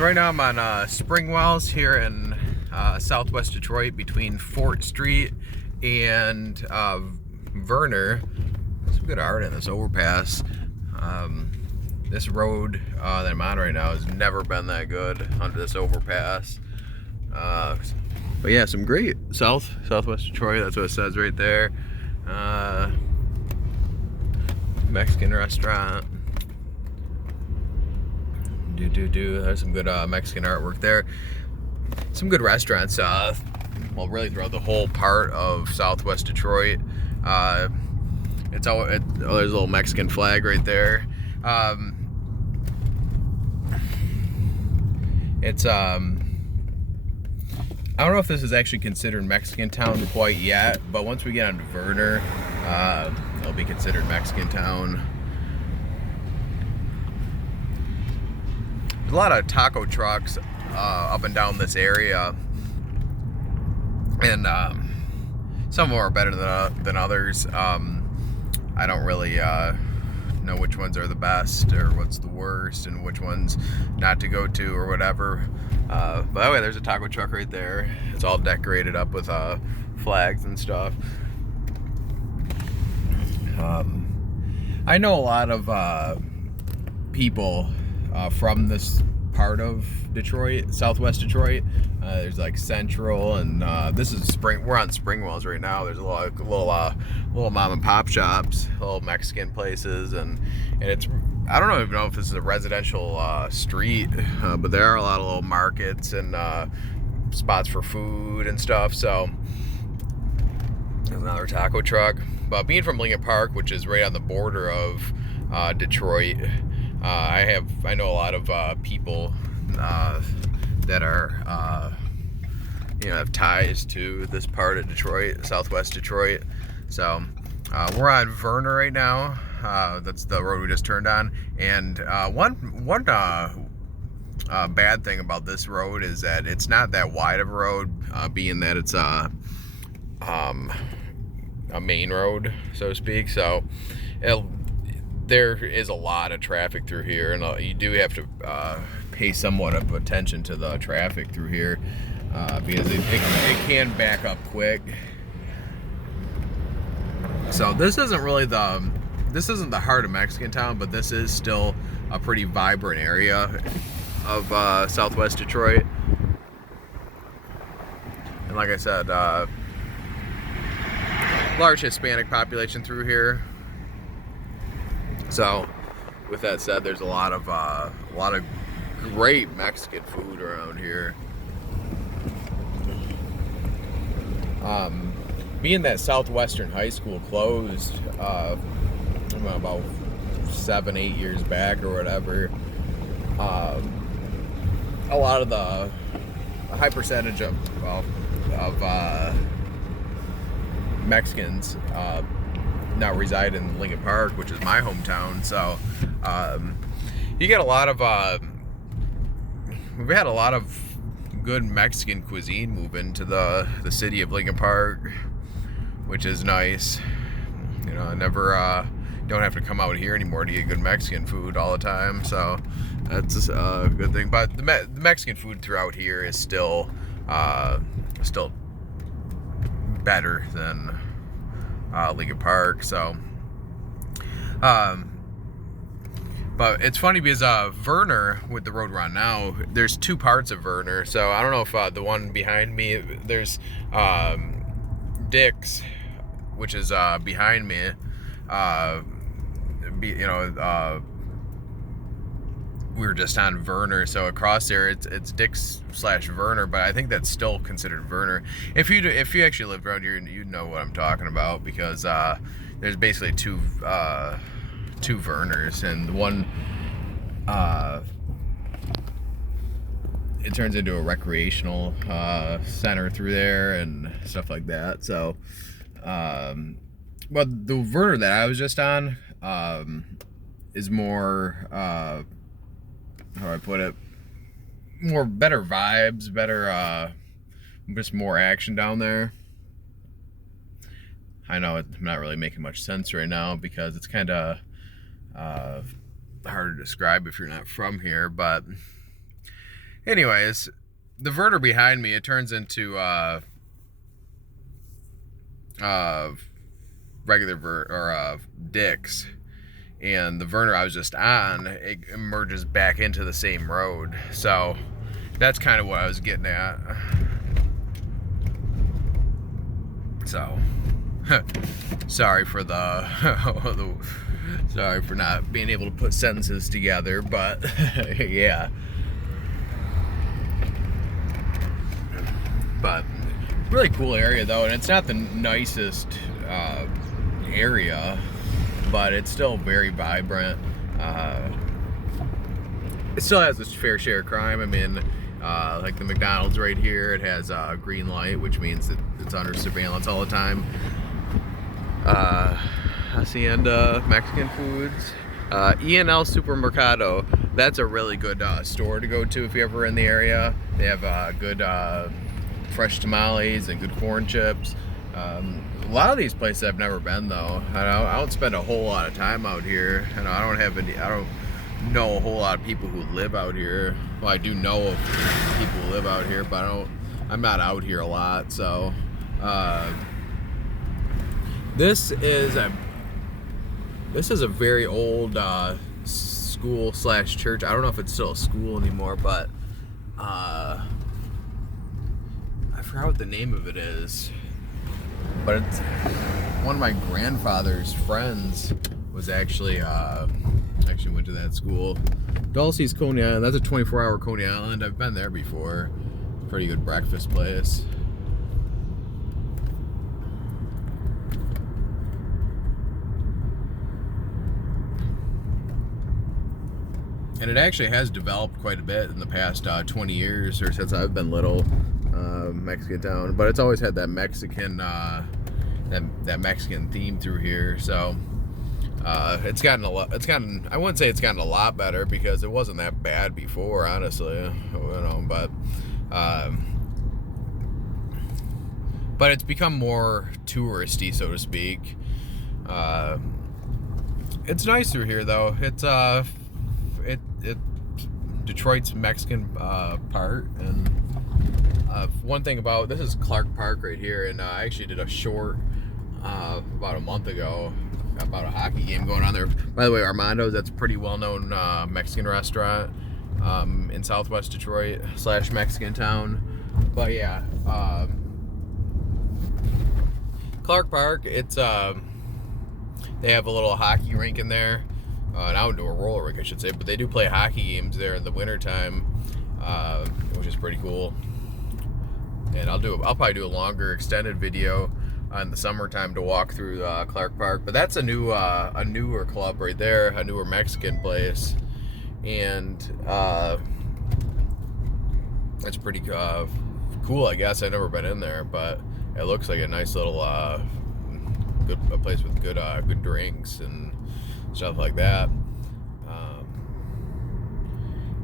So right now I'm on Springwells here in southwest Detroit between Fort Street and Vernor. Some good art in this overpass. This road that I'm on right now has never been that good under this overpass. But yeah, some great southwest Detroit. That's what it says right there. Mexican restaurant. There's some good Mexican artwork there. Some good restaurants. Well, really throughout the whole part of southwest Detroit. There's a little Mexican flag right there. I don't know if this is actually considered Mexicantown quite yet, but once we get onto Vernor, it'll be considered Mexicantown. There's a lot of taco trucks up and down this area, and some of them are better than others. I don't really know which ones are the best or what's the worst and which ones not to go to or whatever. But anyway, there's a taco truck right there. It's all decorated up with flags and stuff. I know a lot of people from this part of Detroit, southwest Detroit. There's like Central, and this is We're on Springwells right now. There's a lot of little mom and pop shops, little Mexican places, and it's, I don't even know if this is a residential street, but there are a lot of little markets and spots for food and stuff. So there's another taco truck. But being from Lincoln Park, which is right on the border of Detroit, I know a lot of people that are have ties to this part of Detroit, southwest Detroit. So we're on Vernor right now. That's the road we just turned on. And one bad thing about this road is that it's not that wide of a road, being that it's a main road, so to speak. So there is a lot of traffic through here, and you do have to pay somewhat of attention to the traffic through here, because it can back up quick. So this isn't the heart of Mexicantown, but this is still a pretty vibrant area of southwest Detroit. And like I said, large Hispanic population through here. So with that said, there's a lot of great Mexican food around here. Being that Southwestern High School closed about 7-8 years back or whatever, a lot of a high percentage of Mexicans now reside in Lincoln Park, which is my hometown. So you get a lot of we've had a lot of good Mexican cuisine move into the city of Lincoln Park, which is nice. I never don't have to come out here anymore to get good Mexican food all the time, so that's a good thing. But the Mexican food throughout here is still better than Lincoln Park. So but it's funny because Vernor, with the road we're on now, there's two parts of Vernor. So I don't know if the one behind me, there's Dick's, which is behind me. We were just on Vernor, so across there it's Dick's / Vernor, but I think that's still considered Vernor. If you actually live around here, you'd know what I'm talking about, because there's basically two Vernors, and one it turns into a recreational center through there and stuff like that. So but the Vernor that I was just on is more how do I put it, better vibes, better just more action down there. I know I'm not really making much sense right now because it's kind of hard to describe if you're not from here, but anyways, the Vernor behind me, it turns into regular Dix, and the Vernor I was just on, it emerges back into the same road. So that's kind of what I was getting at. So sorry for sorry for not being able to put sentences together, but yeah. But really cool area though, and it's not the nicest area, but it's still very vibrant. It still has its fair share of crime. I mean, like the McDonald's right here, it has a green light, which means that it's under surveillance all the time. Hacienda Mexican Foods, E&L Supermercado. That's a really good store to go to if you're ever in the area. They have good fresh tamales and good corn chips. A lot of these places I've never been though. I don't spend a whole lot of time out here, and I don't know a whole lot of people who live out here. Well, I do know of people who live out here, but I'm not out here a lot. So this is a very old school / church. I don't know if it's still a school anymore, but I forgot what the name of it is. But it's one of my grandfather's friends was actually went to that school. Dulce's Coney Island. That's a 24-hour Coney Island. I've been there before. Pretty good breakfast place. And it actually has developed quite a bit in the past 20 years, or since I've been little. Mexicantown, but it's always had that Mexican that Mexican theme through here. So it's gotten a lot. I wouldn't say it's gotten a lot better because it wasn't that bad before, honestly. But it's become more touristy, so to speak. It's nice through here though. It's Detroit's Mexican part, and one thing about this is Clark Park right here, and I actually did a short about a month ago about a hockey game going on there. By the way, Armando's, that's a pretty well-known Mexican restaurant in Southwest Detroit / Mexicantown. But yeah, Clark Park, it's they have a little hockey rink in there, an outdoor roller rink I should say, but they do play hockey games there in the wintertime, which is pretty cool. And I'll probably do a longer extended video in the summertime to walk through Clark Park. But that's a newer club right there, a newer Mexican place, and that's pretty cool, I guess. I've never been in there, but it looks like a nice little a place with good drinks and stuff like that.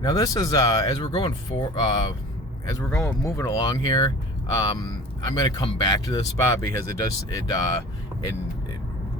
Now this is as we're moving along here, I'm gonna come back to this spot because to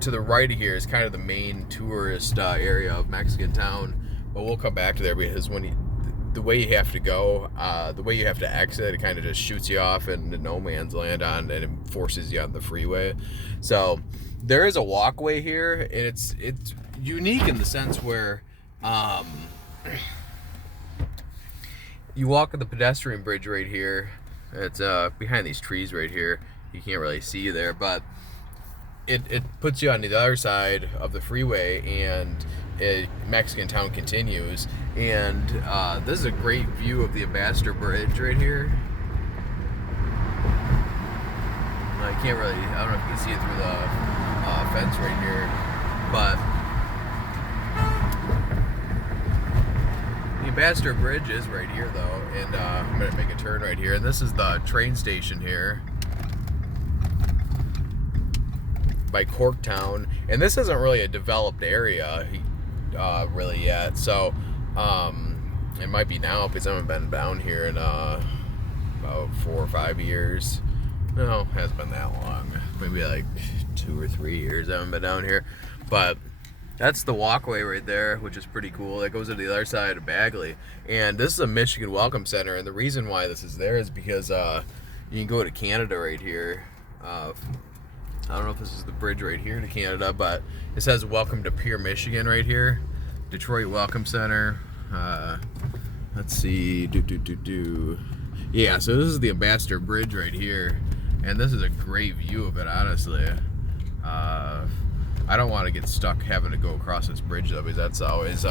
the right of here is kind of the main tourist area of Mexicantown, but we'll come back to there because the way you have to go, the way you have to exit, it kind of just shoots you off into no man's land and it forces you on the freeway. So there is a walkway here, and it's unique in the sense where you walk on the pedestrian bridge right here. It's behind these trees right here. You can't really see there, but it puts you on the other side of the freeway, and Mexicantown continues. And this is a great view of the Ambassador Bridge right here. I can't really, I don't know if you can see it through the fence right here, but the Ambassador Bridge is right here though, and I'm gonna make a turn right here, and this is the train station here by Corktown, and this isn't really a developed area really yet, so it might be now because I haven't been down here in about 4 or 5 years. No, it hasn't been that long. Maybe like 2 or 3 years I haven't been down here. But That's the walkway right there, which is pretty cool. That goes to the other side of Bagley. And this is a Michigan Welcome Center, and the reason why this is there is because you can go to Canada right here. I don't know if this is the bridge right here to Canada, but it says Welcome to Pierre, Michigan right here. Detroit Welcome Center. Let's see. Yeah, so this is the Ambassador Bridge right here. And this is a great view of it, honestly. I don't want to get stuck having to go across this bridge though, because that's always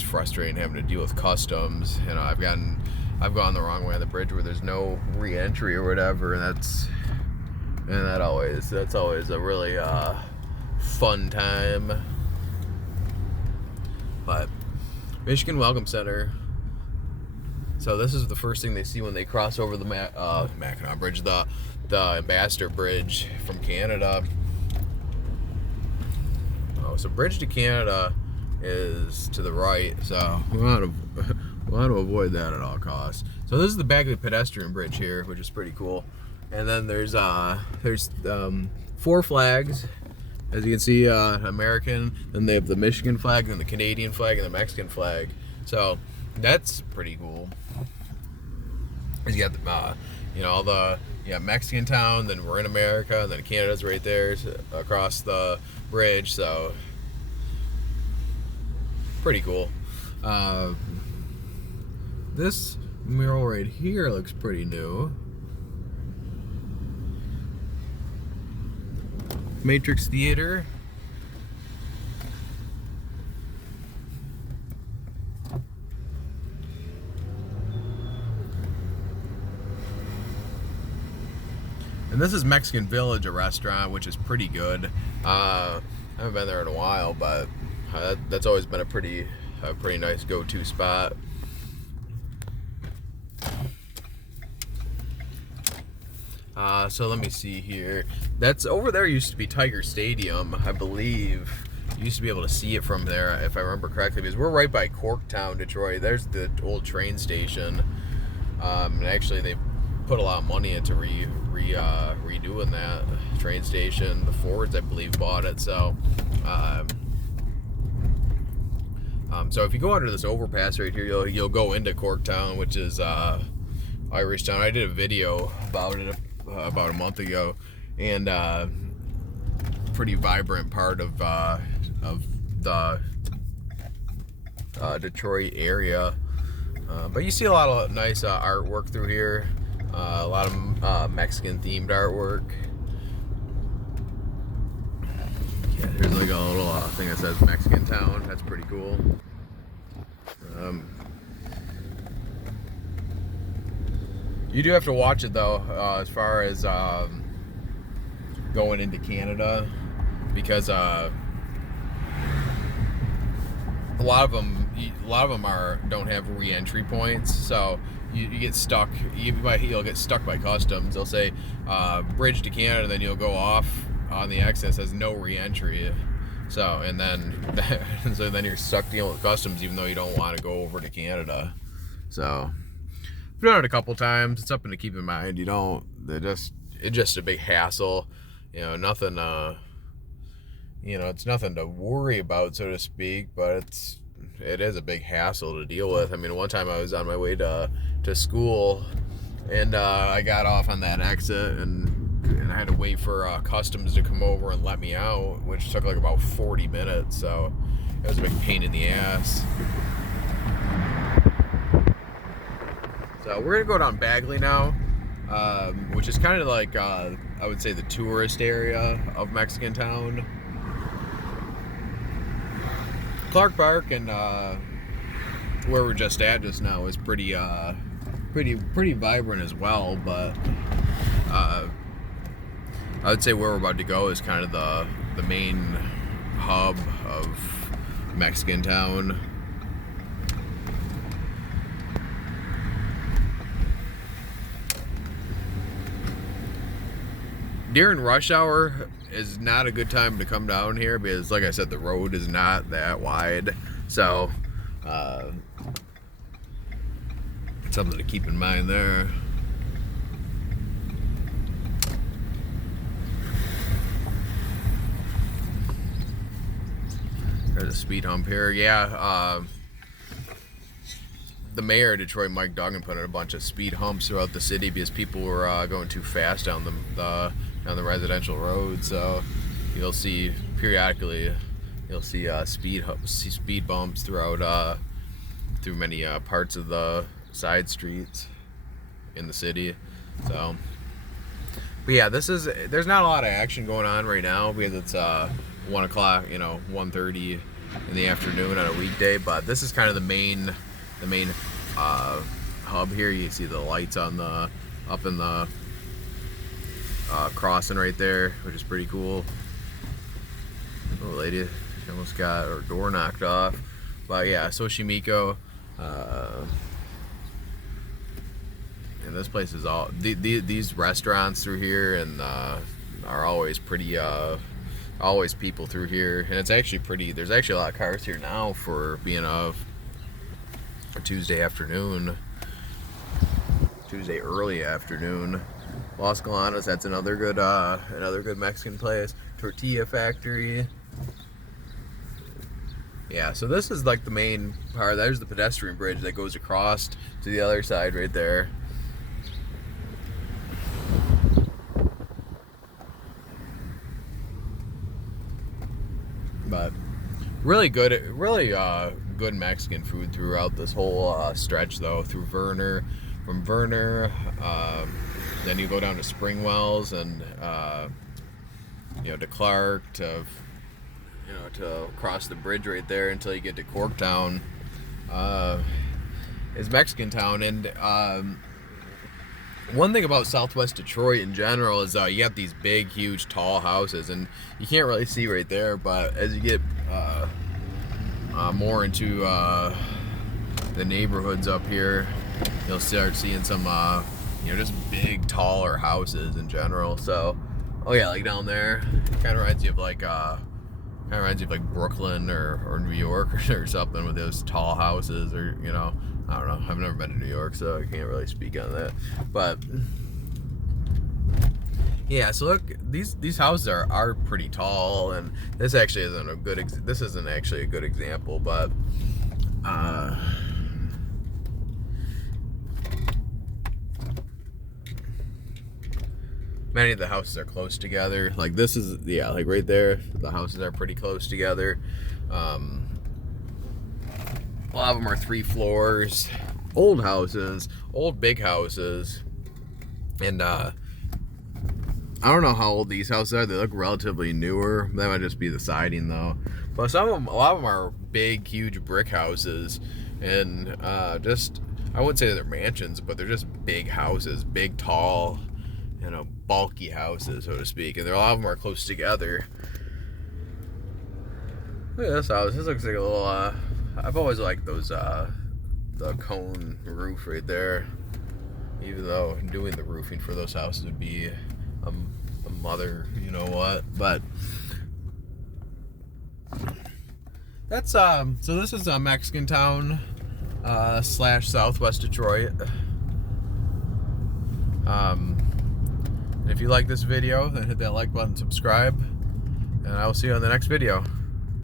frustrating having to deal with customs. You know, I've gone the wrong way on the bridge where there's no re-entry or whatever, and that's always a really fun time. But Michigan Welcome Center. So this is the first thing they see when they cross over the Mexicantown Bridge, the Ambassador Bridge from Canada. Oh, so Bridge to Canada is to the right, so we want to avoid that at all costs. So this is the Bagley Pedestrian Bridge here, which is pretty cool. And then there's 4 flags, as you can see, American. Then they have the Michigan flag, then the Canadian flag, and the Mexican flag. So that's pretty cool. You got the, all the Mexicantown, then we're in America, and then Canada's right there across the bridge. So pretty cool. This mural right here looks pretty new. Matrix Theater. And this is Mexican Village, a restaurant, which is pretty good. I haven't been there in a while, but that's always been a pretty nice go-to spot. So let me see here. That's over there used to be Tiger Stadium, I believe. You used to be able to see it from there, if I remember correctly, because we're right by Corktown, Detroit. There's the old train station. And actually, they put a lot of money into redoing that train station. The Fords, I believe, bought it. So, so if you go under this overpass right here, you'll go into Corktown, which is Irish town. I did a video about it about a month ago, and pretty vibrant part of the Detroit area. But you see a lot of nice artwork through here. A lot of Mexican themed artwork. Yeah, here's like a little thing that says Mexicantown. That's pretty cool. You do have to watch it though, as far as going into Canada, because a lot of them don't have re-entry points, so you get stuck. You'll get stuck by customs. They'll say bridge to Canada, and then you'll go off on the exit that says no re-entry. So then you're stuck dealing with customs, even though you don't want to go over to Canada. So I've done it a couple times. It's something to keep in mind. It's just a big hassle. Nothing. It's nothing to worry about, so to speak, but it is a big hassle to deal with. I mean, one time I was on my way to school, and I got off on that exit, and I had to wait for customs to come over and let me out, which took like about 40 minutes. So it was a big pain in the ass. So we're gonna go down Bagley now, which is kind of like I would say the tourist area of Mexicantown. Clark Park and where we're just at just now is pretty vibrant as well, but I would say where we're about to go is kind of the main hub of Mexicantown. During rush hour is not a good time to come down here because, like I said, the road is not that wide. So, something to keep in mind there. There's a speed hump here. Yeah, the mayor of Detroit, Mike Duggan, put in a bunch of speed humps throughout the city because people were going too fast down the residential road. So you'll see periodically, you'll see speed bumps throughout through many parts of the side streets in the city. So, but yeah, there's not a lot of action going on right now because it's 1 o'clock, 1:30 in the afternoon on a weekday. But this is kind of the main hub here. You see the lights on the up in the crossing right there, which is pretty cool. Oh, lady, she almost got her door knocked off. But yeah, Xochimilco. And this place is all these restaurants through here, and are always pretty always people through here, and it's actually pretty. There's actually a lot of cars here now for being a Tuesday afternoon, Tuesday early afternoon. Las Colonas, that's another good Mexican place. Tortilla Factory. Yeah, so this is like the main part. There's the pedestrian bridge that goes across to the other side right there. But really good Mexican food throughout this whole stretch, though. Through Vernor, from Vernor, then you go down to Springwells and to Clark to cross the bridge right there until you get to Corktown. Is Mexicantown, and one thing about Southwest Detroit in general is you got these big, huge, tall houses, and you can't really see right there. But as you get more into the neighborhoods up here, you'll start seeing some just big, taller houses in general. So, oh yeah, like down there, kind of reminds you of like Brooklyn or New York or something with those tall houses, or I don't know. I've never been to New York, so I can't really speak on that. But yeah, so look, these houses are pretty tall, and this actually isn't this isn't actually a good example, but many of the houses are close together. Like this is, yeah, like right there, the houses are pretty close together. A lot of them are 3 floors, old houses, old big houses, and I don't know how old these houses are. They look relatively newer. That might just be the siding though. But a lot of them are big, huge brick houses, and I wouldn't say they're mansions, but they're just big houses, big, tall, bulky houses, so to speak. And a lot of them are close together. Look at this house. This looks like a little. I've always liked those the cone roof right there. Even though doing the roofing for those houses would be a mother, you know what? But that's so this is Mexicantown / Southwest Detroit. If you like this video, then hit that like button, subscribe, and I will see you on the next video.